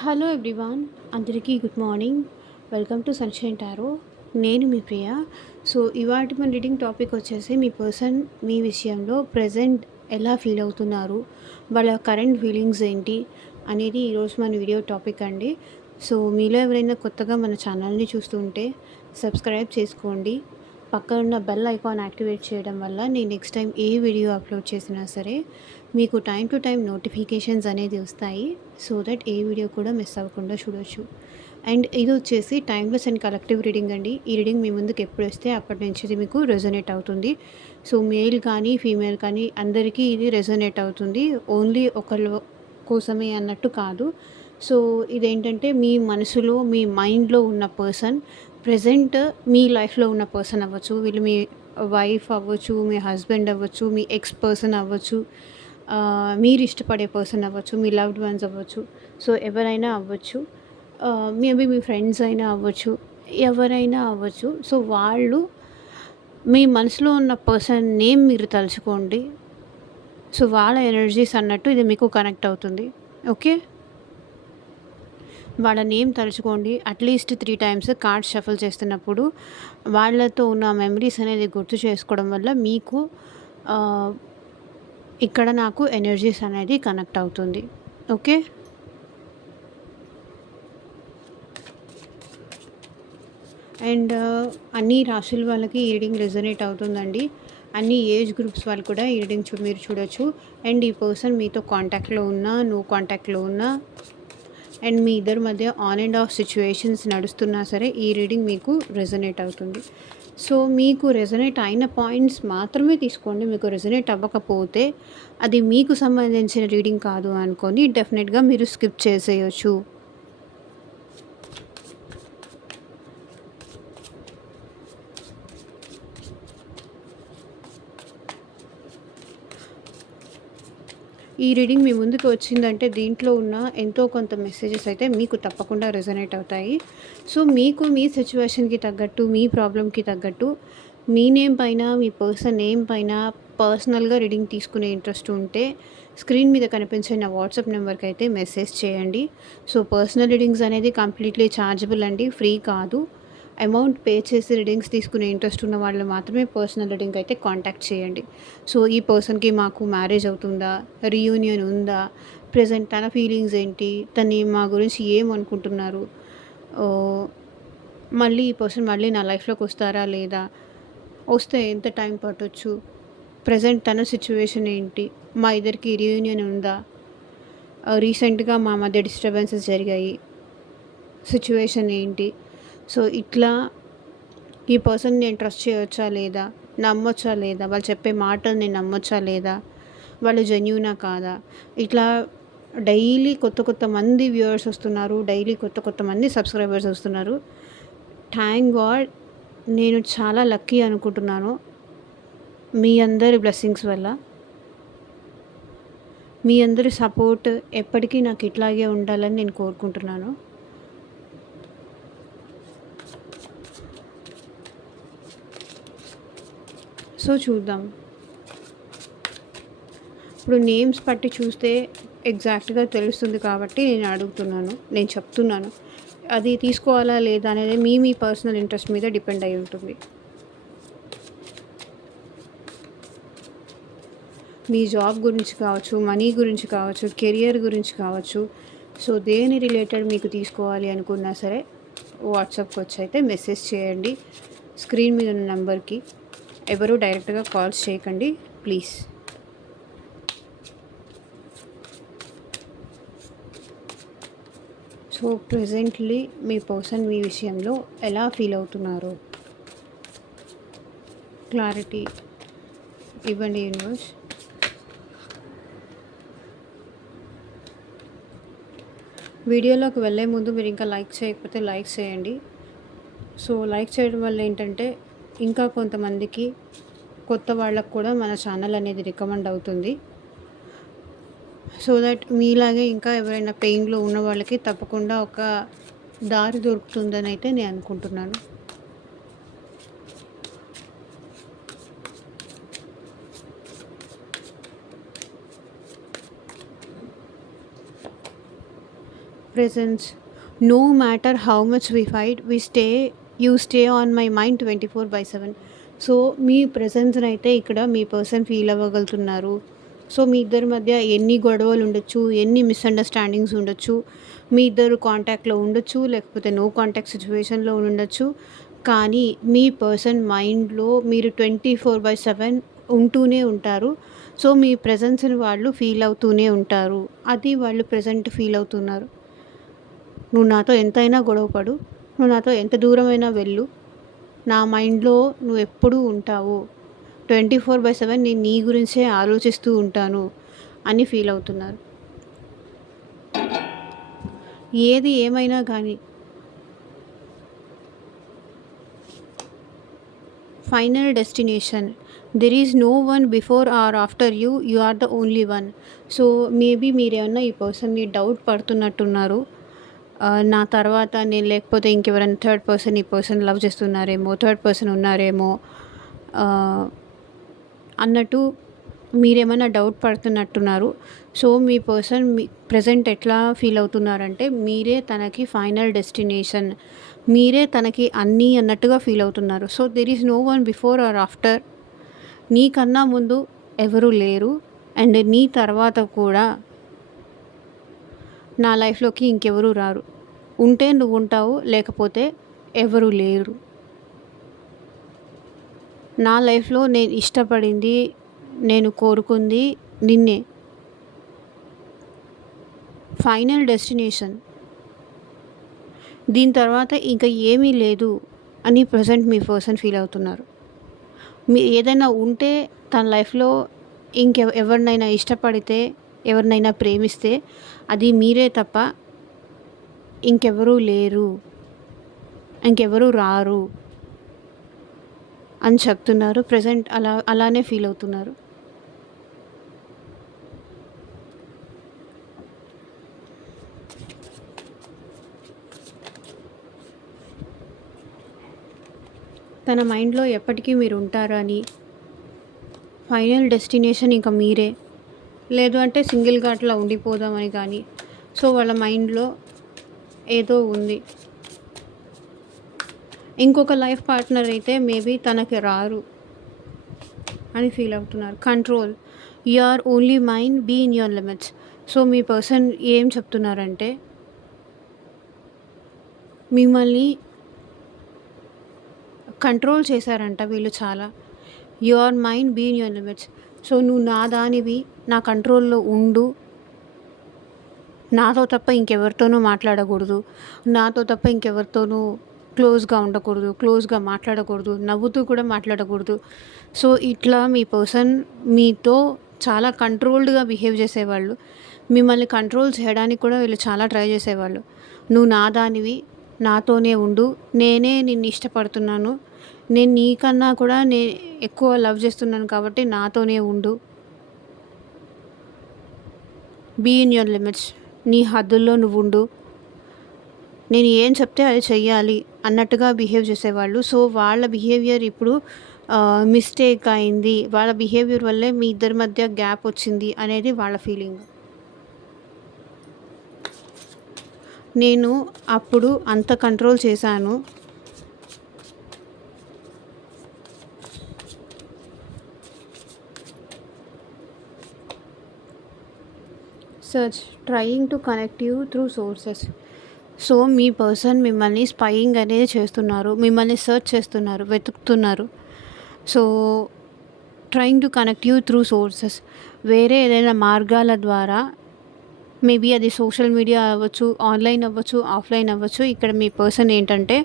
Hello everyone, అందరికీ good morning. Welcome to sunshine tarot. నేను మీ ప్రియ. So ఇవాటి మన రీడింగ్ టాపిక్ వచ్చేసి మీ పర్సన్ మీ విషయంలో ప్రజెంట్ ఎలా ఫీల్ అవుతున్నారు, వాళ్ళ కరెంట్ ఫీలింగ్స్ ఏంటి అనేది ఈరోజు మన వీడియో టాపిక్ అండి. సో మీలో ఎవరైనా కొత్తగా మన ఛానల్ని చూస్తుంటే సబ్స్క్రైబ్ చేసుకోండి. పక్కన ఉన్న బెల్ ఐకాన్ యాక్టివేట్ చేయడం వల్ల నేను నెక్స్ట్ టైం ఏ వీడియో అప్లోడ్ చేసినా సరే మీకు టైం టు టైం నోటిఫికేషన్స్ అనేది వస్తాయి. సో దట్ ఏ వీడియో కూడా మిస్ అవ్వకుండా చూడొచ్చు. అండ్ ఇది వచ్చేసి టైమ్లెస్ అండ్ కలెక్టివ్ రీడింగ్ అండి. ఈ రీడింగ్ మీ ముందుకు ఎప్పుడు వస్తే అప్పటి నుంచి ఇది మీకు రెజొనేట్ అవుతుంది. సో మేల్ కానీ ఫీమేల్ కానీ అందరికీ ఇది రెజొనేట్ అవుతుంది. ఓన్లీ ఒకళ్ళ కోసమే అన్నట్టు కాదు. సో ఇదేంటంటే మీ మనసులో మీ మైండ్లో ఉన్న పర్సన్ ప్రెజెంట్ మీ లైఫ్లో ఉన్న పర్సన్ అవ్వచ్చు, వీళ్ళు మీ వైఫ్ అవ్వచ్చు, మీ హస్బెండ్ అవ్వచ్చు, మీ ఎక్స్ పర్సన్ అవ్వచ్చు, మీరు ఇష్టపడే పర్సన్ అవ్వచ్చు, మీ లవ్డ్ వన్స్ అవ్వచ్చు. సో ఎవరైనా అవ్వచ్చు, మేబీ మీ ఫ్రెండ్స్ అయినా అవ్వచ్చు, ఎవరైనా అవ్వచ్చు. సో వాళ్ళు మీ మనసులో ఉన్న పర్సన్ నేమ్ మీరు తలుచుకోండి. సో వాళ్ళ ఎనర్జీస్ అన్నట్టు ఇది మీకు కనెక్ట్ అవుతుంది. ఓకే, వాళ్ళ నేమ్ తలుచుకోండి. అట్లీస్ట్ 3 టైమ్స్ కార్డ్స్ షఫల్ చేస్తున్నప్పుడు వాళ్ళతో ఉన్న మెమరీస్ అనేది గుర్తు చేసుకోవడం వల్ల మీకు ఇక్కడ నాకు ఎనర్జీస్ అనేది కనెక్ట్ అవుతుంది. ఓకే, అండ్ అన్ని రాశుల వాళ్ళకి ఈ రీడింగ్ రెజొనేట్ అవుతుందండి. అన్ని ఏజ్ గ్రూప్స్ వాళ్ళు కూడా ఈ రీడింగ్ మీరు చూడొచ్చు. అండ్ ఈ పర్సన్ మీతో కాంటాక్ట్లో ఉన్నా, నో కాంటాక్ట్లో ఉన్నా, అండ్ మీ ఇద్దరి మధ్య ఆన్ అండ్ ఆఫ్ సిచ్యువేషన్స్ నడుస్తున్నా సరే ఈ రీడింగ్ మీకు రెజొనేట్ అవుతుంది. సో మీకు రెజొనేట్ అయిన పాయింట్స్ మాత్రమే తీసుకోండి. మీకు రెజొనేట్ అవ్వకపోతే అది మీకు సంబంధించిన రీడింగ్ కాదు అనుకొని డెఫినెట్గా మీరు స్కిప్ చేసేయచ్చు. ఈ రీడింగ్ మీ ముందుకు వచ్చిందంటే దీంట్లో ఉన్న ఎంతో కొంత మెసేజెస్ అయితే మీకు తప్పకుండా రెజొనేట్ అవుతాయి. సో మీకు మీ సిచ్యువేషన్కి తగ్గట్టు, మీ ప్రాబ్లంకి తగ్గట్టు, మీ నేమ్ పైన, మీ పర్సన్ నేమ్ పైన పర్సనల్గా రీడింగ్ తీసుకునే ఇంట్రెస్ట్ ఉంటే స్క్రీన్ మీద కనిపించే నా వాట్సాప్ నెంబర్కి అయితే మెసేజ్ చేయండి. సో పర్సనల్ రీడింగ్స్ అనేది కంప్లీట్లీ ఛార్జబుల్ అండి, ఫ్రీ కాదు. అమౌంట్ పే చేసి రీడింగ్స్ తీసుకునే ఇంట్రెస్ట్ ఉన్న వాళ్ళు మాత్రమే పర్సనల్ రీడింగ్ అయితే కాంటాక్ట్ చేయండి. సో ఈ పర్సన్కి మాకు మ్యారేజ్ అవుతుందా, రీయూనియన్ ఉందా, ప్రజెంట్ తన ఫీలింగ్స్ ఏంటి, తను మా గురించి ఏమనుకుంటున్నారు, మళ్ళీ ఈ పర్సన్ మళ్ళీ నా లైఫ్లోకి వస్తారా లేదా, వస్తే ఎంత టైం పట్టొచ్చు, ప్రజెంట్ తన సిచ్యువేషన్ ఏంటి, మా ఇద్దరికి రీయూనియన్ ఉందా, రీసెంట్గా మా మధ్య డిస్టర్బెన్సెస్ జరిగాయి, సిచ్యువేషన్ ఏంటి. సో ఇట్లా ఈ పర్సన్ నేను ట్రస్ట్ చేయవచ్చా లేదా, నమ్మొచ్చా లేదా, వాళ్ళు చెప్పే మాటలు నేను నమ్మొచ్చా లేదా, వాళ్ళు జెన్యూనా కాదా, ఇట్లా డైలీ కొత్త కొత్త మంది వ్యూవర్స్ వస్తున్నారు, డైలీ కొత్త కొత్త మంది సబ్స్క్రైబర్స్ వస్తున్నారు. థ్యాంక్ గాడ్, నేను చాలా లక్కీ అనుకుంటున్నాను మీ అందరి బ్లెస్సింగ్స్ వల్ల. మీ అందరి సపోర్ట్ ఎప్పటికీ నాకు ఇట్లాగే ఉండాలని నేను కోరుకుంటున్నాను. సో చూద్దాం. ఇప్పుడు నేమ్స్ పట్టి చూస్తే ఎగ్జాక్ట్గా తెలుస్తుంది కాబట్టి నేను అడుగుతున్నాను, నేను చెప్తున్నాను. అది తీసుకోవాలా లేదా అనేది మీ పర్సనల్ ఇంట్రెస్ట్ మీద డిపెండ్ అయి ఉంటుంది. మీ జాబ్ గురించి కావచ్చు, మనీ గురించి కావచ్చు, కెరియర్ గురించి కావచ్చు. సో దేని రిలేటెడ్ మీకు తీసుకోవాలి అనుకున్నా సరే వాట్సాప్కి వచ్చి అయితే మెసేజ్ చేయండి. స్క్రీన్ మీద ఉన్న నెంబర్కి ఎవరు డైరెక్ట్గా కాల్స్ చేయకండి ప్లీజ్. సో ప్రెజెంట్లీ మీ పర్సన్ మీ విషయంలో ఎలా ఫీల్ అవుతున్నారు, క్లారిటీ ఇవ్వండి యూనివర్స్. వీడియోలోకి వెళ్ళే ముందు మీరు ఇంకా లైక్ చేయకపోతే లైక్ చేయండి. సో లైక్ చేయడం వల్ల ఏంటంటే ఇంకా కొంతమందికి కొత్త వాళ్ళకు కూడా మన ఛానల్ అనేది రికమెండ్ అవుతుంది. సో దట్ మీలాగే ఇంకా ఎవరైనా పెయిన్లో ఉన్న వాళ్ళకి తప్పకుండా ఒక దారి దొరుకుతుందని అయితే నేను అనుకుంటున్నాను. presence. No matter how much we fight, you stay on my mind 24/7. So మీ ప్రెజెన్స్ని అయితే ఇక్కడ మీ పర్సన్ ఫీల్ అవ్వగలుగుతున్నారు. సో మీ ఇద్దరి మధ్య ఎన్ని గొడవలు ఉండొచ్చు, ఎన్ని మిస్అండర్స్టాండింగ్స్ ఉండొచ్చు, మీ ఇద్దరు కాంటాక్ట్లో ఉండొచ్చు, లేకపోతే నో కాంటాక్ట్ సిచ్యువేషన్లో ఉండొచ్చు. కానీ మీ పర్సన్ మైండ్లో మీరు 24/7 ఉంటూనే ఉంటారు. సో మీ ప్రెజెన్స్ని వాళ్ళు ఫీల్ అవుతూనే ఉంటారు. అది వాళ్ళు ప్రెజెంట్ ఫీల్ అవుతున్నారు. నువ్వు నాతో ఎంతైనా గొడవపడు, నువ్వు నాతో ఎంత దూరమైనా వెళ్ళు, నా మైండ్లో నువ్వు ఎప్పుడూ ఉంటావు. 24/7 నేను నీ గురించే ఆలోచిస్తూ ఉంటాను అని ఫీల్ అవుతున్నారు. ఏది ఏమైనా కానీ final destination. There is no one before or after you, you are the only one. So maybe మీరేమన్నా ఈ పర్సన్ని డౌట్ పడుతున్నట్టున్నారు. నా తర్వాత నేను లేకపోతే ఇంకెవరైనా థర్డ్ పర్సన్ ఈ పర్సన్ లవ్ చేస్తున్నారేమో, థర్డ్ పర్సన్ ఉన్నారేమో అన్నట్టు మీరేమైనా డౌట్ పడుతున్నట్టున్నారు. సో మీ పర్సన్ మీ ప్రజెంట్ ఎట్లా ఫీల్ అవుతున్నారంటే మీరే తనకి ఫైనల్ డెస్టినేషన్, మీరే తనకి అన్నీ అన్నట్టుగా ఫీల్ అవుతున్నారు. So there is no one before or after. నీకన్నా ముందు ఎవరు లేరు అండ్ నీ తర్వాత కూడా నా లైఫ్లోకి ఇంకెవరు రారు. ఉంటే నువ్వు ఉంటావు, లేకపోతే ఎవరు లేరు. నా లైఫ్లో నేను ఇష్టపడింది, నేను కోరుకుంది నిన్నే. Final destination. దీని తర్వాత ఇంకా ఏమీ లేదు అని ప్రజెంట్ మీ పర్సన్ ఫీల్ అవుతున్నారు. మీ ఏదైనా ఉంటే తన లైఫ్లో ఎవరినైనా ఇష్టపడితే, ఎవరినైనా ప్రేమిస్తే అది మీరే తప్ప ఇంకెవరూ లేరు, ఇంకెవరూ రారు అని చెప్తున్నారు. ప్రజెంట్ అలానే ఫీల్ అవుతున్నారు. తన మైండ్లో ఎప్పటికీ మీరు ఉంటారని, ఫైనల్ డెస్టినేషన్ ఇంకా మీరే, లేదు అంటే సింగిల్గా అట్లా ఉండిపోదామని కానీ. సో వాళ్ళ మైండ్లో ఏదో ఉంది. ఇంకొక లైఫ్ పార్ట్నర్ అయితే మేబీ తనకి రారు అని ఫీల్ అవుతున్నారు. Control. You are only mind, be in your limits. So మీ పర్సన్ ఏం చెప్తున్నారంటే మిమ్మల్ని కంట్రోల్ చేశారంట వీళ్ళు చాలా. You are mind, be in your limits. So నువ్వు నా దానివి, నా కంట్రోల్లో ఉండు, నాతో తప్ప ఇంకెవరితోనూ మాట్లాడకూడదు, నాతో తప్ప ఇంకెవరితోనూ క్లోజ్గా ఉండకూడదు, క్లోజ్గా మాట్లాడకూడదు, నవ్వుతూ కూడా మాట్లాడకూడదు. సో ఇట్లా మీ పర్సన్ మీతో చాలా కంట్రోల్డ్గా బిహేవ్ చేసేవాళ్ళు. మిమ్మల్ని కంట్రోల్ చేయడానికి కూడా వీళ్ళు చాలా ట్రై చేసేవాళ్ళు. నువ్వు నా దానివి, నాతోనే ఉండు, నేనే నిన్ను ఇష్టపడుతున్నాను, నేను నీకన్నా కూడా ఎక్కువ లవ్ చేస్తున్నాను కాబట్టి నాతోనే ఉండు, బీ ఇన్ యువర్ లిమిట్స్, నీ హద్దుల్లో నువ్వు ఉండు, నేను ఏం చెప్తే అది చెయ్యాలి అన్నట్టుగా బిహేవ్ చేసేవాళ్ళు. సో వాళ్ళ బిహేవియర్ ఇప్పుడు మిస్టేక్ అయింది, వాళ్ళ బిహేవియర్ వల్లే మీ ఇద్దరి మధ్య గ్యాప్ వచ్చింది అనేది వాళ్ళ ఫీలింగ్. నేను అప్పుడు అంత కంట్రోల్ చేశాను, search trying to connect you through sources. So మీ పర్సన్ మిమ్మల్ని స్పైయింగ్ అనేది చేస్తున్నారు, మిమ్మల్ని సర్చ్ చేస్తున్నారు, వెతుకుతున్నారు. So trying to connect you through sources, వేరే ఏదైనా మార్గాల ద్వారా, మేబీ అది సోషల్ మీడియా అవ్వచ్చు, ఆన్లైన్ అవ్వచ్చు, ఆఫ్లైన్ అవ్వచ్చు. ఇక్కడ మీ పర్సన్ ఏంటంటే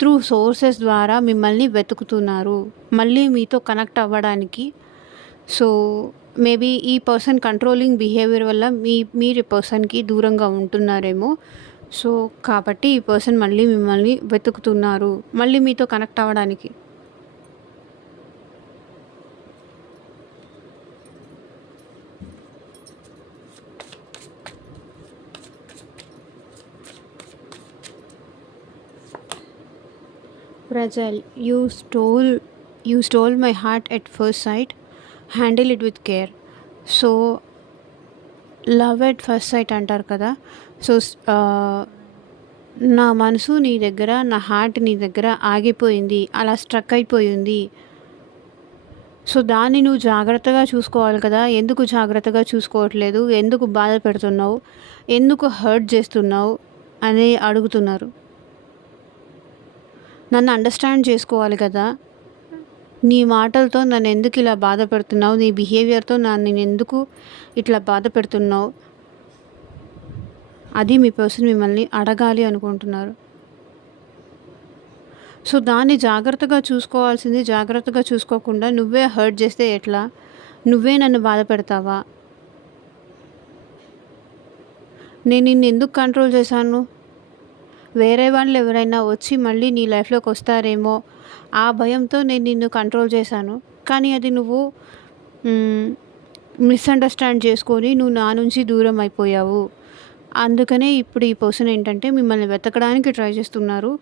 త్రూ సోర్సెస్ ద్వారా మిమ్మల్ని వెతుకుతున్నారు మళ్ళీ మీతో కనెక్ట్ అవ్వడానికి. సో మేబీ ఈ పర్సన్ కంట్రోలింగ్ బిహేవియర్ వల్ల మీరు పర్సన్కి దూరంగా ఉంటున్నారేమో. సో కాబట్టి ఈ పర్సన్ మళ్ళీ మిమ్మల్ని వెతుకుతున్నారు, మళ్ళీ మీతో కనెక్ట్ అవ్వడానికి. Fragile. You stole my heart at first sight. Handle it with care. So love at first sight అంటారు కదా. సో నా మనసు నీ దగ్గర, నా హార్ట్ నీ దగ్గర ఆగిపోయింది, అలా స్ట్రక్ అయిపోయింది. సో దాన్ని నువ్వు జాగ్రత్తగా చూసుకోవాలి కదా. ఎందుకు జాగ్రత్తగా చూసుకోవట్లేదు, ఎందుకు బాధ పెడుతున్నావు, ఎందుకు హర్ట్ చేస్తున్నావు అని అడుగుతున్నారు. నన్ను అండర్స్టాండ్ చేసుకోవాలి కదా. నీ మాటలతో నన్ను ఎందుకు ఇలా బాధ పెడుతున్నావు, నీ బిహేవియర్తో నేను ఎందుకు ఇట్లా బాధ పెడుతున్నావు, అది మీ పర్సన్ మిమ్మల్ని అడగాలి అనుకుంటున్నారు. సో దాన్ని జాగ్రత్తగా చూసుకోవాల్సింది జాగ్రత్తగా చూసుకోకుండా నువ్వే హర్ట్ చేస్తే ఎట్లా, నువ్వే నన్ను బాధ పెడతావా, నేను నిన్ను ఎందుకు కంట్రోల్ చేశాను, వేరే వాళ్ళు ఎవరైనా వచ్చి మళ్ళీ నీ లైఫ్లోకి వస్తారేమో ఆ భయంతో నేను నిన్ను కంట్రోల్ చేశాను. కానీ అది నువ్వు మిస్అండర్స్టాండ్ చేసుకొని నువ్వు నా నుంచి దూరం అయిపోయావు. అందుకనే ఇప్పుడు ఈ పర్సన్ ఏంటంటే మిమ్మల్ని వెతకడానికి ట్రై చేస్తున్నారు.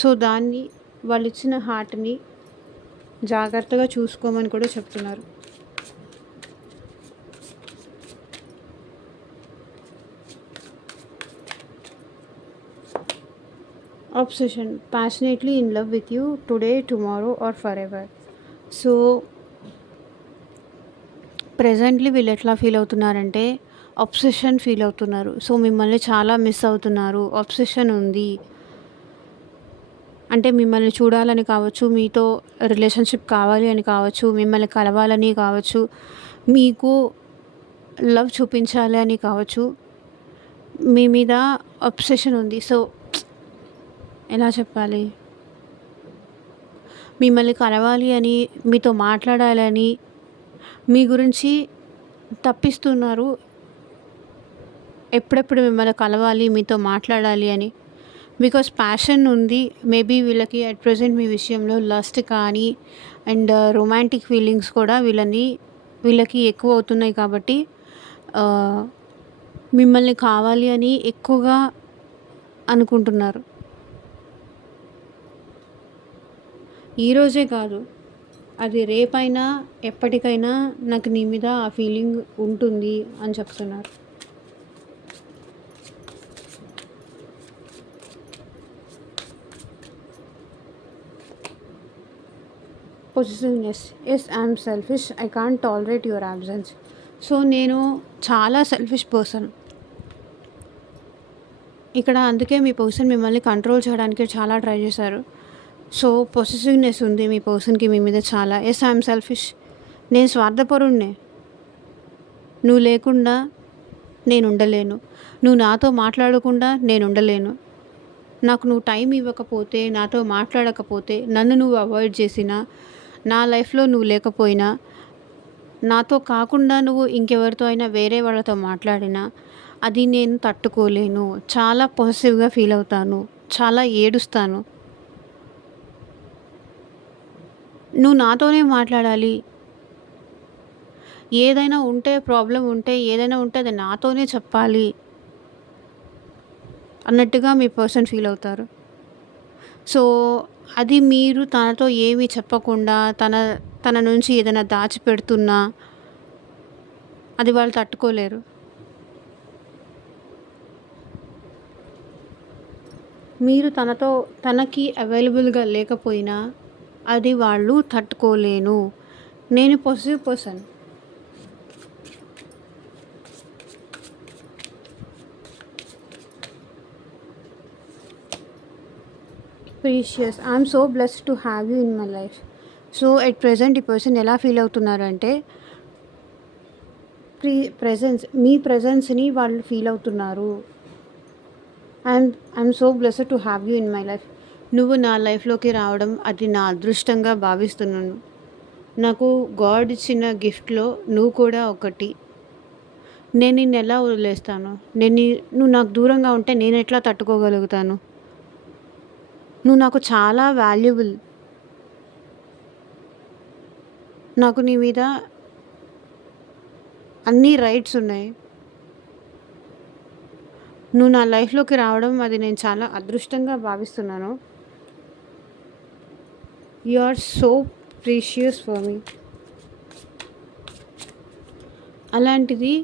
సో దాన్ని వాళ్ళు ఇచ్చిన హార్ట్ని జాగ్రత్తగా చూసుకోమని కూడా చెప్తున్నారు. Obsession, passionately in love with you today, tomorrow or for ever. So presently వీళ్ళు ఎట్లా ఫీల్ అవుతున్నారంటే అబ్సెషన్ ఫీల్ అవుతున్నారు. సో మిమ్మల్ని చాలా మిస్ అవుతున్నారు, అబ్సెషన్ ఉంది. అంటే మిమ్మల్ని చూడాలని కావచ్చు, మీతో రిలేషన్షిప్ కావాలి అని కావచ్చు, మిమ్మల్ని కలవాలని కావచ్చు, మీకు లవ్ చూపించాలి అని కావచ్చు, మీ మీద అబ్సెషన్ ఉంది. సో ఎలా చెప్పాలి, మిమ్మల్ని కలవాలి అని, మీతో మాట్లాడాలని, మీ గురించి తప్పిస్తున్నారు. ఎప్పుడెప్పుడు మిమ్మల్ని కలవాలి, మీతో మాట్లాడాలి అని. బికాస్ ప్యాషన్ ఉంది. మేబీ వీళ్ళకి అట్ ప్రెజెంట్ మీ విషయంలో లస్ట్ కానీ అండ్ రొమాంటిక్ ఫీలింగ్స్ కూడా వీళ్ళకి ఎక్కువ అవుతున్నాయి. కాబట్టి మిమ్మల్ని కావాలి అని ఎక్కువగా అనుకుంటున్నారు. ఈరోజే కాదు, అది రేపైనా ఎప్పటికైనా నాకు నీ మీద ఆ ఫీలింగ్ ఉంటుంది అని చెప్తున్నారు. Positiveness, yes I'm selfish, I can't tolerate your absence. So నేను చాలా సెల్ఫిష్ పర్సన్ ఇక్కడ. అందుకే మీ పర్సన్ మిమ్మల్ని కంట్రోల్ చేయడానికి చాలా ట్రై చేశారు. సో పొసెసివ్నెస్ ఉంది మీ పర్సన్కి మీ మీద చాలా. ఎస్ ఐఎమ్ సెల్ఫిష్, నేను స్వార్థపరుణ్ణే, నువ్వు లేకుండా నేను ఉండలేను, నువ్వు నాతో మాట్లాడకుండా నేను ఉండలేను, నాకు నువ్వు టైం ఇవ్వకపోతే, నాతో మాట్లాడకపోతే, నన్ను నువ్వు అవాయిడ్ చేసినా, నా లైఫ్లో నువ్వు లేకపోయినా, నాతో కాకుండా నువ్వు ఇంకెవరితో అయినా వేరే వాళ్ళతో మాట్లాడినా అది నేను తట్టుకోలేను, చాలా పొసెసివ్గా ఫీల్ అవుతాను, చాలా ఏడుస్తాను. నువ్వు నాతోనే మాట్లాడాలి, ఏదైనా ఉంటే, ప్రాబ్లం ఉంటే, ఏదైనా ఉంటే అది నాతోనే చెప్పాలి అన్నట్టుగా మీ పర్సన్ ఫీల్ అవుతారు. సో అది మీరు తనతో ఏమీ చెప్పకుండా తన నుంచి ఏదైనా దాచిపెడుతున్నా అది వాళ్ళు తట్టుకోలేరు. మీరు తనకి అవైలబుల్గా లేకపోయినా అది వాళ్ళు తట్టుకోలేను. నేను possessive person. Precious, I'm so blessed to have you in my life. So at present ఈ పర్సన్ ఎలా ఫీల్ అవుతున్నారంటే మీ ప్రెజెన్స్ని వాళ్ళు ఫీల్ అవుతున్నారు. I'm so blessed to have you in my life. నువ్వు నా లైఫ్లోకి రావడం అది నా అదృష్టంగా భావిస్తున్నాను. నాకు గాడ్ ఇచ్చిన గిఫ్ట్లో నువ్వు కూడా ఒకటి. నేను నిన్ను ఎలా వదిలేస్తాను, నువ్వు నాకు దూరంగా ఉంటే నేను ఎట్లా తట్టుకోగలుగుతాను. నువ్వు నాకు చాలా వాల్యుబుల్. నాకు నీ మీద అన్ని రైట్స్ ఉన్నాయి. నువ్వు నా లైఫ్లోకి రావడం అది నేను చాలా అదృష్టంగా భావిస్తున్నాను. You are so precious for me. అలాంటిది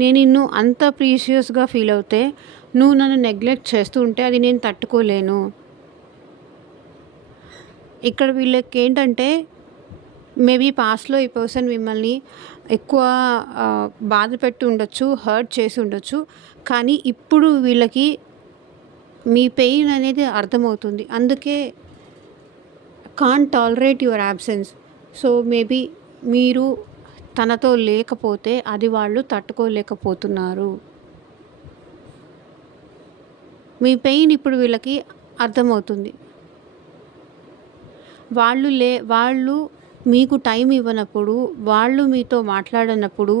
నేను నిన్ను అంత ప్రీషియస్గా ఫీల్ అవుతే నువ్వు నన్ను నెగ్లెక్ట్ చేస్తూ ఉంటే అది నేను తట్టుకోలేను. ఇక్కడ వీళ్ళకి ఏంటంటే మేబీ పాస్ట్‌లో ఈ పర్సన్ మిమ్మల్ని ఎక్కువ బాధ పెట్టి ఉండొచ్చు, హర్ట్ చేసి ఉండొచ్చు. కానీ ఇప్పుడు వీళ్ళకి మీ పెయిన్ అనేది అర్థమవుతుంది. అందుకే can't tolerate your absence. So maybe మీరు తనతో లేకపోతే అది వాళ్ళు తట్టుకోలేకపోతున్నారు. మీ పెయిన్ ఇప్పుడు వీళ్ళకి అర్థమవుతుంది. వాళ్ళు మీకు టైం ఇవ్వనప్పుడు, వాళ్ళు మీతో మాట్లాడనప్పుడు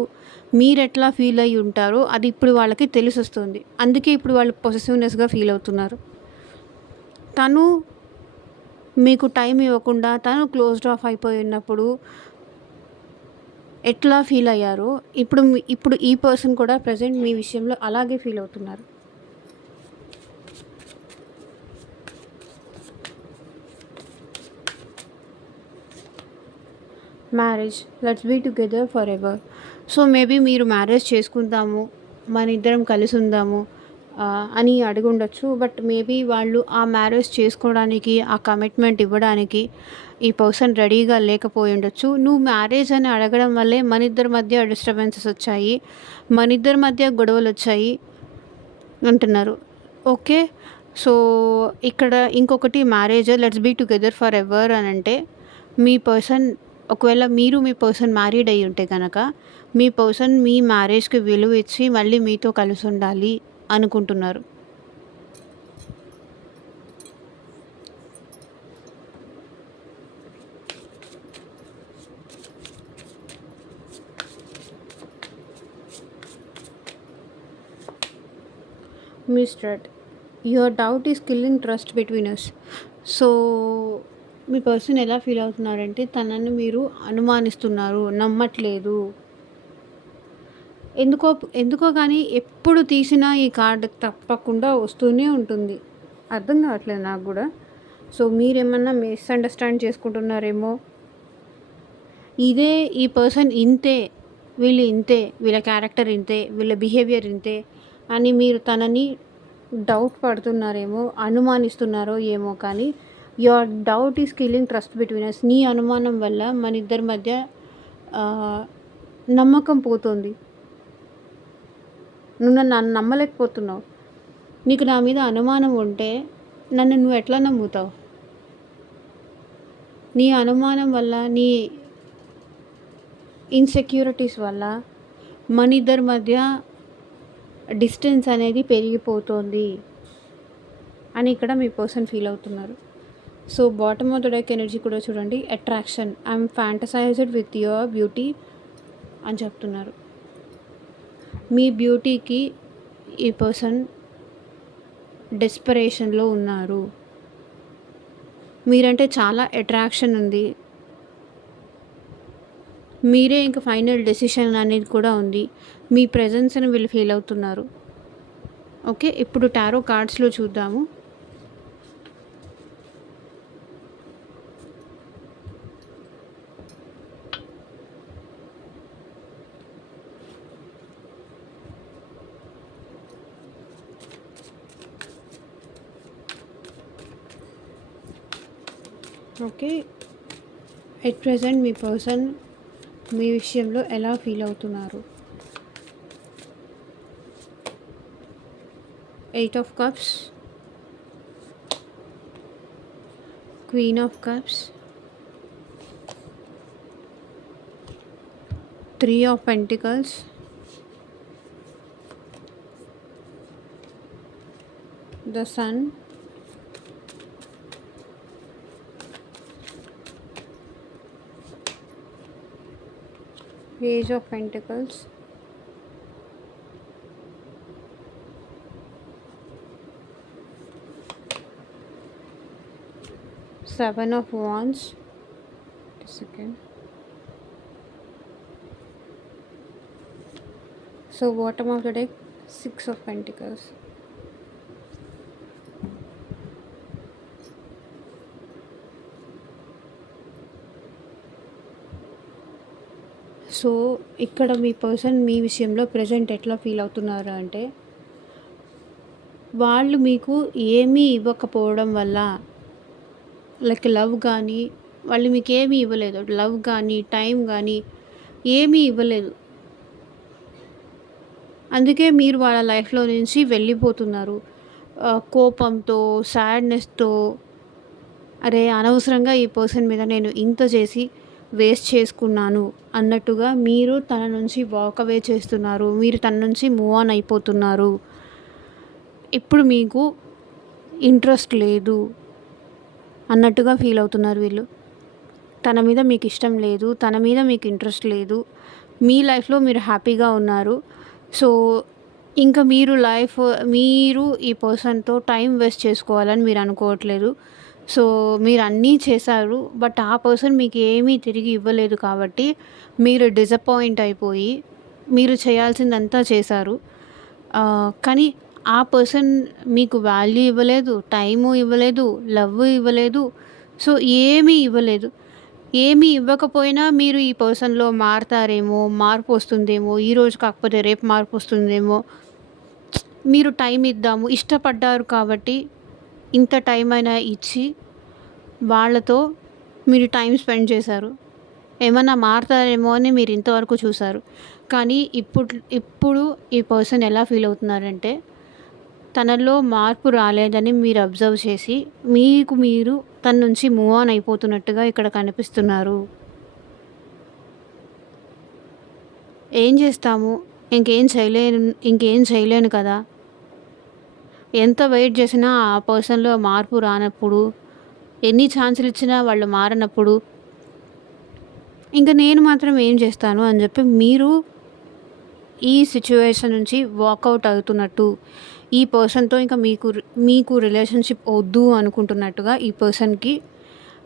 మీరెట్లా ఫీల్ అయ్యి ఉంటారో అది ఇప్పుడు వాళ్ళకి తెలిసొస్తుంది. అందుకే ఇప్పుడు వాళ్ళు పొసెసివ్‌నెస్‌గా ఫీల్ అవుతున్నారు. తను మీకు టైం ఇవ్వకుండా తను క్లోజ్డ్ ఆఫ్ అయిపోయి ఉన్నప్పుడు ఎట్లా ఫీల్ అయ్యారో ఇప్పుడు ఈ పర్సన్ కూడా ప్రెజెంట్ మీ విషయంలో అలాగే ఫీల్ అవుతున్నారు. Marriage, let's be together forever. So maybe మీరు మ్యారేజ్ చేసుకుందాము, మన ఇద్దరం కలిసి ఉందాము అని అడిగి ఉండొచ్చు. బట్ మేబీ వాళ్ళు ఆ మ్యారేజ్ చేసుకోవడానికి, ఆ కమిట్మెంట్ ఇవ్వడానికి ఈ పర్సన్ రెడీగా లేకపోయి ఉండొచ్చు. నువ్వు మ్యారేజ్ అని అడగడం వల్లే మన ఇద్దరి మధ్య డిస్టర్బెన్సెస్ వచ్చాయి, మన ఇద్దరి మధ్య గొడవలు వచ్చాయి అంటున్నారు. ఓకే. సో ఇక్కడ ఇంకొకటి marriage, let's be together forever అని అంటే మీ పర్సన్ ఒకవేళ మీ పర్సన్ మ్యారీడ్ అయ్యి ఉంటే కనుక మీ పర్సన్ మీ మ్యారేజ్కి విలువ ఇచ్చి మళ్ళీ మీతో కలిసి ఉండాలి అనుకుంటున్నారు. Mistrust, your doubt is killing trust between us. So మీ పర్సన్ ఎలా ఫీల్ అవుతున్నారంటే తనని మీరు అనుమానిస్తున్నారు, నమ్మట్లేదు. ఎందుకో కానీ ఎప్పుడు తీసినా ఈ కార్డు తప్పకుండా వస్తూనే ఉంటుంది. అర్థం కావట్లేదు నాకు కూడా. సో మీరేమన్నా మిస్అండర్స్టాండ్ చేసుకుంటున్నారేమో. ఈ పర్సన్ ఇంతే, వీళ్ళు ఇంతే, వీళ్ళ క్యారెక్టర్ ఇంతే, వీళ్ళ బిహేవియర్ ఇంతే అని మీరు తనని డౌట్ పడుతున్నారేమో, అనుమానిస్తున్నారో ఏమో. కానీ your doubt is killing trust between us. నీ అనుమానం వల్ల మన ఇద్దరి మధ్య నమ్మకం పోతుంది. నువ్వు నన్ను నమ్మలేకపోతున్నావు. నీకు నా మీద అనుమానం ఉంటే నన్ను నువ్వు ఎట్లా నమ్ముతావు? నీ అనుమానం వల్ల, నీ ఇన్సెక్యూరిటీస్ వల్ల మన ఇద్దరి మధ్య డిస్టెన్స్ అనేది పెరిగిపోతుంది అని ఇక్కడ మీ పర్సన్ ఫీల్ అవుతున్నారు. So bottom of the deck energy కూడా చూడండి. Attraction, I'm fantasized with your beauty అని చెప్తున్నారు. మీ బ్యూటీకి ఈ పర్సన్ డెస్పరేషన్లో ఉన్నారు. మీరంటే చాలా అట్రాక్షన్ ఉంది. మీరే ఇంకా ఫైనల్ డెసిషన్ అనేది కూడా ఉంది. మీ ప్రెజెన్స్ని వీళ్ళు ఫీల్ అవుతున్నారు. ఓకే, ఇప్పుడు టారో కార్డ్స్లో చూద్దాము. ఓకే, ఎట్ ప్రెజెంట్ మీ పర్సన్ మీ విషయంలో ఎలా ఫీల్ అవుతున్నారు? 8 of Cups, Queen of Cups, 3 of Pentacles, the Sun, Page of Pentacles, Seven of Wands. Just a second. So bottom of the deck, 6 of Pentacles. So, ఇక్కడ మీ person మీ విషయంలో present ఎట్లా ఫీల్ అవుతున్నారు అంటే, వాళ్ళు మీకు ఏమీ ఇవ్వకపోవడం వల్ల లైక్ లవ్ కానీ, వాళ్ళు మీకేమీ ఇవ్వలేదు. లవ్ కానీ, టైం కానీ ఏమీ ఇవ్వలేదు. అందుకే మీరు వాళ్ళ లైఫ్‌లో నుంచి వెళ్ళిపోతున్నారు. కోపంతో, సాడ్‌నెస్‌తో, అరే! అనవసరంగా ఈ పర్సన్ మీద నేను ఇంత చేసి వేస్ట్ చేసుకున్నాను అన్నట్టుగా మీరు తన నుంచి వాక్ అవే చేస్తున్నారు. మీరు తన నుంచి మూవ్ ఆన్ అయిపోతున్నారు. ఇప్పుడు మీకు ఇంట్రెస్ట్ లేదు అన్నట్టుగా ఫీల్ అవుతున్నారు వీళ్ళు. తన మీద మీకు ఇష్టం లేదు. తన మీద మీకు ఇంట్రెస్ట్ లేదు. మీ లైఫ్‌లో మీరు హ్యాపీగా ఉన్నారు. సో, ఇంకా మీరు ఈ పర్సన్‌తో టైం వేస్ట్ చేసుకోవాలని మీరు అనుకోవట్లేదు. సో, మీరు అన్నీ చేశారు. బట్ ఆ పర్సన్ మీకు ఏమీ తిరిగి ఇవ్వలేదు కాబట్టి మీరు డిసప్పాయింట్ అయిపోయి మీరు చేయాల్సిందంతా చేశారు. కానీ ఆ పర్సన్ మీకు వాల్యూ ఇవ్వలేదు, టైము ఇవ్వలేదు, లవ్ ఇవ్వలేదు. సో, ఏమీ ఇవ్వలేదు. ఏమీ ఇవ్వకపోయినా మీరు ఈ పర్సన్‌లో మారతారేమో, మార్పొస్తుందేమో, ఈరోజు కాకపోతే రేపు మార్పొస్తుందేమో, మీరు టైం ఇద్దాము, ఇష్టపడ్డారు కాబట్టి ఇంత టైం అయినా ఇచ్చి వాళ్ళతో మీరు టైం స్పెండ్ చేశారు. ఏమన్నా మారతారేమో అని మీరు ఇంతవరకు చూసారు. కానీ ఇప్పుడు ఈ పర్సన్ ఎలా ఫీల్ అవుతున్నారంటే, తనలో మార్పు రాలేదని మీరు అబ్జర్వ్ చేసి, మీకు మీరు తన నుంచి మూవ్ ఆన్ అయిపోతున్నట్టుగా ఇక్కడ కనిపిస్తున్నారు. ఏం చేస్తాము? ఇంకేం చేయలేను కదా! ఎంత వెయిట్ చేసినా ఆ పర్సన్‌లో మార్పు రానప్పుడు, ఎన్ని ఛాన్సులు ఇచ్చినా వాళ్ళు మారనప్పుడు, ఇంక నేను మాత్రం ఏం చేస్తాను అని చెప్పి మీరు ఈ సిట్యుయేషన్ నుంచి వాకౌట్ అవుతున్నట్టు, ఈ పర్సన్‌తో ఇంకా మీకు రిలేషన్‌షిప్ వద్దు అనుకుంటున్నట్టుగా ఈ పర్సన్‌కి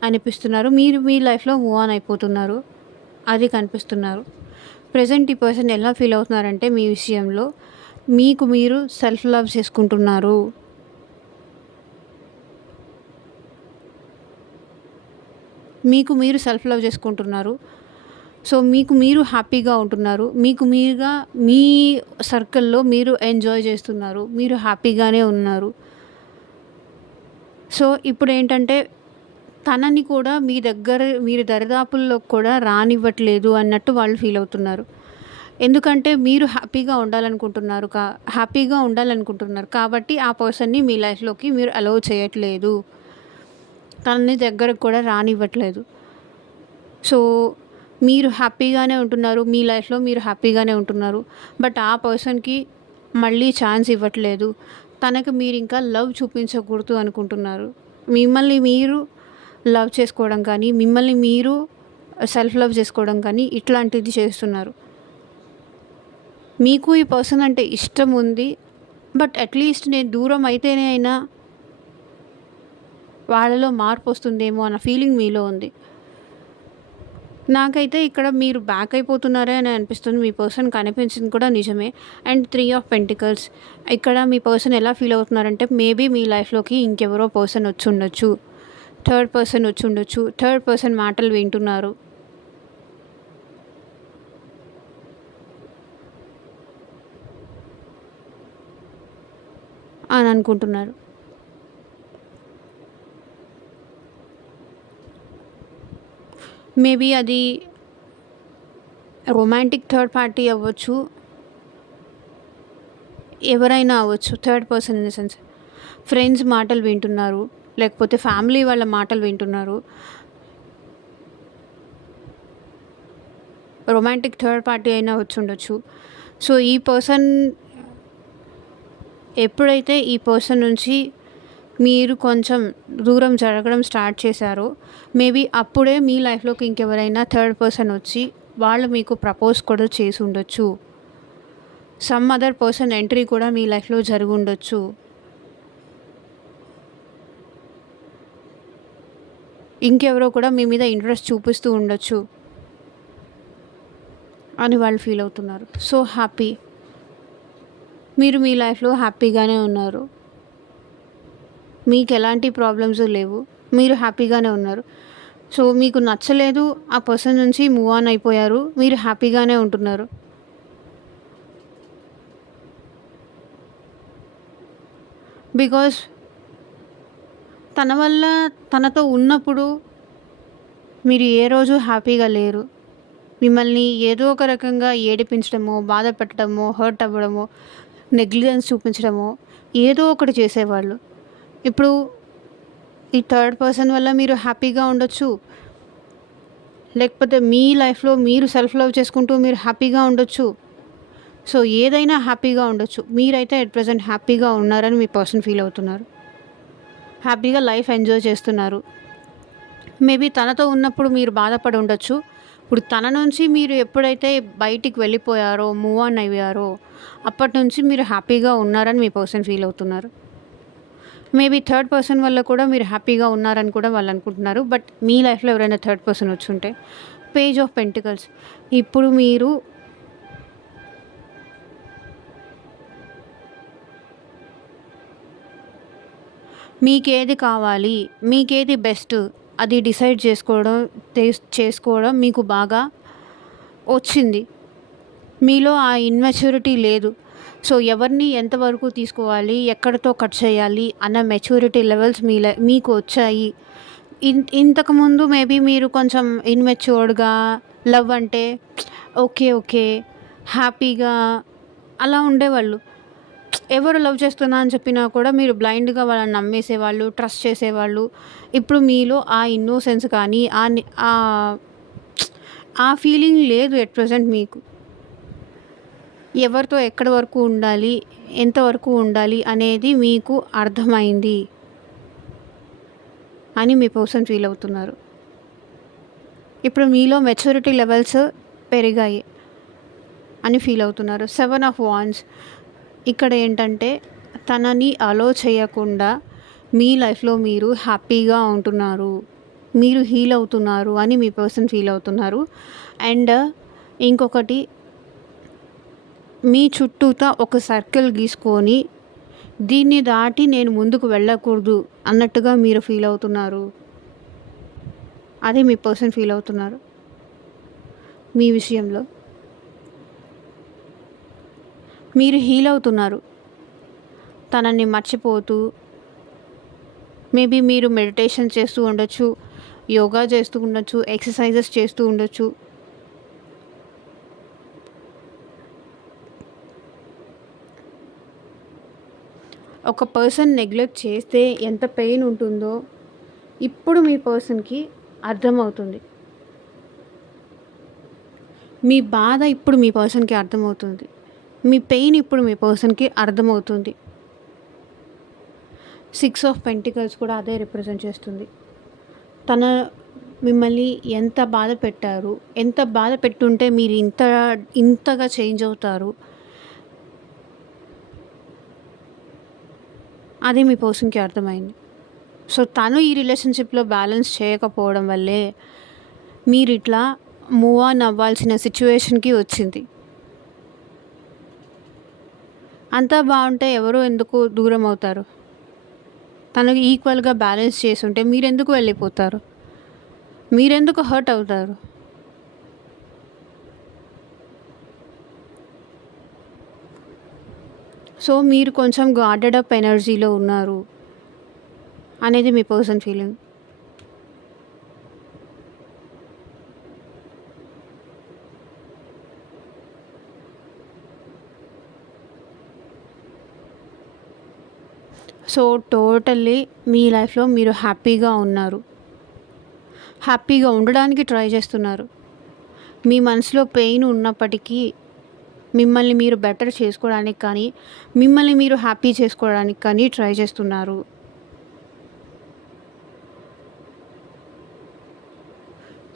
అనిపిస్తున్నారు. మీరు మీ లైఫ్‌లో మూవ్ ఆన్ అయిపోతున్నారు. అది కనిపిస్తున్నారు. ప్రెజెంట్ ఈ పర్సన్ ఎలా ఫీల్ అవుతున్నారంటే మీ విషయంలో, మీకు మీరు సెల్ఫ్ లవ్ చేసుకుంటున్నారు. మీకు మీరు సెల్ఫ్ లవ్ చేసుకుంటున్నారు. సో, మీకు మీరు హ్యాపీగా ఉంటున్నారు. మీకు మీరుగా మీ సర్కిల్‌లో మీరు ఎంజాయ్ చేస్తున్నారు. మీరు హ్యాపీగానే ఉన్నారు. సో, ఇప్పుడేంటంటే తనని కూడా మీరు దరిదాపుల్లోకి కూడా రానివ్వట్లేదు అన్నట్టు వాళ్ళు ఫీల్ అవుతున్నారు. ఎందుకంటే మీరు హ్యాపీగా ఉండాలనుకుంటున్నారు. కాబట్టి ఆ పర్సన్‌ని మీ లైఫ్‌లోకి మీరు అలౌ చేయట్లేదు. తనని దగ్గరకు కూడా రానివ్వట్లేదు. సో, మీరు హ్యాపీగానే ఉంటున్నారు. మీ లైఫ్‌లో మీరు హ్యాపీగానే ఉంటున్నారు. బట్ ఆ పర్సన్‌కి మళ్ళీ ఛాన్స్ ఇవ్వట్లేదు. తనకు మీరింకా లవ్ చూపించకూడదు అనుకుంటున్నారు. మిమ్మల్ని మీరు లవ్ చేసుకోవడం కానీ, మిమ్మల్ని మీరు సెల్ఫ్ లవ్ చేసుకోవడం కానీ ఇట్లాంటిది చేస్తున్నారు. మీకు ఈ పర్సన్ అంటే ఇష్టం ఉంది. బట్ అట్‌లీస్ట్ నేను దూరం అయితేనే అయినా వాళ్ళలో మార్పొస్తుందేమో అన్న ఫీలింగ్ మీలో ఉంది. నాకైతే ఇక్కడ మీరు బ్యాక్ అయిపోతున్నారే అని అనిపిస్తుంది. మీ పర్సన్ కనిపించింది కూడా నిజమే. అండ్ 3 ఆఫ్ పెంటికల్స్ ఇక్కడ మీ పర్సన్ ఎలా ఫీల్ అవుతున్నారంటే, మేబీ మీ లైఫ్‌లోకి ఇంకెవరో పర్సన్ వచ్చుండొచ్చు. థర్డ్ పర్సన్ వచ్చుండొచ్చు. థర్డ్ పర్సన్ మాటలు వింటున్నారు. అని అనుకుంటున్నారు. మేబీ అది రొమాంటిక్ థర్డ్ పార్టీ అవ్వచ్చు. ఎవరైనా అవ్వచ్చు. Third person in the sense friends మాటలు వింటున్నారు. లేకపోతే ఫ్యామిలీ వాళ్ళ మాటలు వింటున్నారు. రొమాంటిక్ థర్డ్ పార్టీ అయినా వచ్చుండొచ్చు. సో, ఎప్పుడైతే ఈ పర్సన్ నుంచి మీరు కొంచెం దూరం జరగడం స్టార్ట్ చేశారో, మేబీ అప్పుడే మీ లైఫ్‌లోకి ఇంకెవరైనా థర్డ్ పర్సన్ వచ్చి వాళ్ళు మీకు ప్రపోజ్ కూడా చేసి ఉండొచ్చు. సమ్ అదర్ పర్సన్ ఎంట్రీ కూడా మీ లైఫ్‌లో జరిగుండొచ్చు. ఇంకెవరో కూడా మీ మీద ఇంట్రెస్ట్ చూపిస్తూ ఉండొచ్చు అని వాళ్ళు ఫీల్ అవుతున్నారు. So happy. మీరు మీ లైఫ్‌లో హ్యాపీగానే ఉన్నారు. మీకు ఎలాంటి ప్రాబ్లమ్స్ లేవు. మీరు హ్యాపీగానే ఉన్నారు. సో మీకు నచ్చలేదు, ఆ పర్సన్ నుంచి మూవ్ ఆన్ అయిపోయారు, మీరు హ్యాపీగానే ఉంటున్నారు. బికాస్ తన వల్ల, తనతో ఉన్నప్పుడు మీరు ఏ రోజు హ్యాపీగా లేరు. మిమ్మల్ని ఏదో ఒక రకంగా ఏడిపించడమో, బాధ పెట్టడమో, హర్ట్ అవ్వడమో, నెగ్లిజెన్స్ చూపించడమో ఏదో ఒకటి చేసేవాళ్ళు. ఇప్పుడు ఈ థర్డ్ పర్సన్ వల్ల మీరు హ్యాపీగా ఉండొచ్చు. లేకపోతే మీ లైఫ్‌లో మీరు సెల్ఫ్ లవ్ చేసుకుంటూ మీరు హ్యాపీగా ఉండొచ్చు. సో ఏదైనా హ్యాపీగా ఉండొచ్చు. మీరైతే ఎట్ ప్రెజెంట్ హ్యాపీగా ఉన్నారని మీ పర్సన్ ఫీల్ అవుతున్నారు. హ్యాపీగా లైఫ్ ఎంజాయ్ చేస్తున్నారు. మేబీ తనతో ఉన్నప్పుడు మీరు బాధపడి ఉండొచ్చు. ఇప్పుడు తన నుంచి మీరు ఎప్పుడైతే బయటికి వెళ్ళిపోయారో, మూవ్ ఆన్ అయ్యారో, అప్పటి నుంచి మీరు హ్యాపీగా ఉన్నారని మీ పర్సన్ ఫీల్ అవుతున్నారు. మేబీ థర్డ్ పర్సన్ వల్ల కూడా మీరు హ్యాపీగా ఉన్నారని కూడా వాళ్ళు అనుకుంటున్నారు. బట్ మీ లైఫ్‌లో ఎవరైనా థర్డ్ పర్సన్ వచ్చుంటే, పేజ్ ఆఫ్ పెంటికల్స్. ఇప్పుడు మీరు మీకేది కావాలి, మీకేది బెస్ట్ అది డిసైడ్ చేసుకోవడం మీకు బాగా వచ్చింది. మీలో ఆ ఇమ్మెచ్యూరిటీ లేదు. సో ఎవరిని ఎంతవరకు తీసుకోవాలి, ఎక్కడితో కట్ చేయాలి అన్న మెచ్యూరిటీ లెవెల్స్ మీకు వచ్చాయి. ఇంతకుముందు మేబీ మీరు కొంచెం ఇన్‌మెచ్యూర్డ్‌గా లవ్ అంటే ఓకే, ఓకే, హ్యాపీగా అలా ఉండేవాళ్ళు. ఎవరు లవ్ చేస్తున్నా అని చెప్పినా కూడా మీరు బ్లైండ్‌గా వాళ్ళని నమ్మేసేవాళ్ళు, ట్రస్ట్ చేసేవాళ్ళు. ఇప్పుడు మీలో ఆ ఇన్నోసెన్స్ కానీ, ఆ ఫీలింగ్ లేదు ఎట్ ప్రెజెంట్ మీకు. ఎవరితో ఎక్కడి వరకు ఉండాలి, ఎంతవరకు ఉండాలి అనేది మీకు అర్థమైంది అని మీ పర్సన్ ఫీల్ అవుతున్నారు. ఇప్పుడు మీలో మెచ్యూరిటీ లెవెల్స్ పెరిగాయి అని ఫీల్ అవుతున్నారు. 7 ఆఫ్ వాండ్స్ ఇక్కడ ఏంటంటే తనని అలో చేయకుండా మీ లైఫ్‌లో మీరు హ్యాపీగా ఉంటున్నారు. మీరు హీల్ అవుతున్నారు అని మీ పర్సన్ ఫీల్ అవుతున్నారు. అండ్ ఇంకొకటి, మీ చుట్టూతా ఒక సర్కిల్ గీసుకొని దీన్ని దాటి నేను ముందుకు వెళ్ళకూడదు అన్నట్టుగా మీరు ఫీల్ అవుతున్నారు. అదే మీ పర్సన్ ఫీల్ అవుతున్నారు మీ విషయంలో. మీరు హీల్ అవుతున్నారు తనని మర్చిపోతూ. మేబీ మీరు మెడిటేషన్ చేస్తూ ఉండొచ్చు, యోగా చేస్తూ ఉండొచ్చు, ఎక్సర్సైజెస్ చేస్తూ ఉండొచ్చు. ఒక పర్సన్ నెగ్లెక్ట్ చేస్తే ఎంత పెయిన్ ఉంటుందో ఇప్పుడు మీ పర్సన్కి అర్థమవుతుంది. మీ బాధ ఇప్పుడు మీ పర్సన్కి అర్థమవుతుంది. మీ పెయిన్ ఇప్పుడు మీ పర్సన్కి అర్థమవుతుంది. 6 ఆఫ్ పెంటికల్స్ కూడా అదే రిప్రజెంట్ చేస్తుంది. తన మిమ్మల్ని ఎంత బాధ పెట్టారు, ఎంత బాధ పెట్టుంటే మీరు ఇంతగా చేంజ్ అవుతారు, అది మీ పర్సన్కి అర్థమైంది. సో తను ఈ రిలేషన్షిప్లో బ్యాలెన్స్ చేయకపోవడం వల్లే మీరు ఇట్లా మూవ్ ఆన్ అవ్వాల్సిన సిచ్యువేషన్కి వచ్చింది. అంతా బాగుంటే ఎవరు ఎందుకు దూరం అవుతారు? తనకి ఈక్వల్గా బ్యాలెన్స్ చేసి ఉంటే మీరెందుకు వెళ్ళిపోతారు? మీరెందుకు హర్ట్ అవుతారు? సో మీరు కొంచెం గార్డెడ్ అప్ ఎనర్జీలో ఉన్నారు అనేది మీ పర్సన్ ఫీలింగ్. సో టోటల్లీ మీ లైఫ్లో మీరు హ్యాపీగా ఉన్నారు. హ్యాపీగా ఉండడానికి ట్రై చేస్తున్నారు. మీ మనసులో పెయిన్ ఉన్నప్పటికీ మిమ్మల్ని మీరు బెటర్ చేసుకోవడానికి కానీ, మిమ్మల్ని మీరు హ్యాపీ చేసుకోవడానికి కానీ ట్రై చేస్తున్నారు.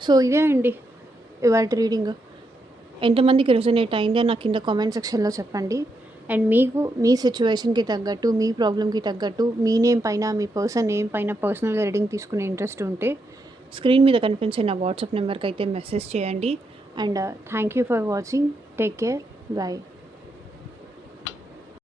సో ఇదే అండి ఇవాల్టి రీడింగ్. ఎంతమందికి రెసొనేట్ అయిందో నాకు కింద కామెంట్ సెక్షన్లో చెప్పండి. అండ్ మీకు మీ సిచ్యువేషన్కి తగ్గట్టు, మీ ప్రాబ్లమ్కి తగ్గట్టు, మీ నేమ్ పైన, మీ పర్సన్ నేమ్ పైన పర్సనల్గా రీడింగ్ తీసుకునే ఇంట్రెస్ట్ ఉంటే స్క్రీన్ మీద కనిపించే నా వాట్సాప్ నెంబర్కి అయితే మెసేజ్ చేయండి. And thank you for watching. Take care. Bye.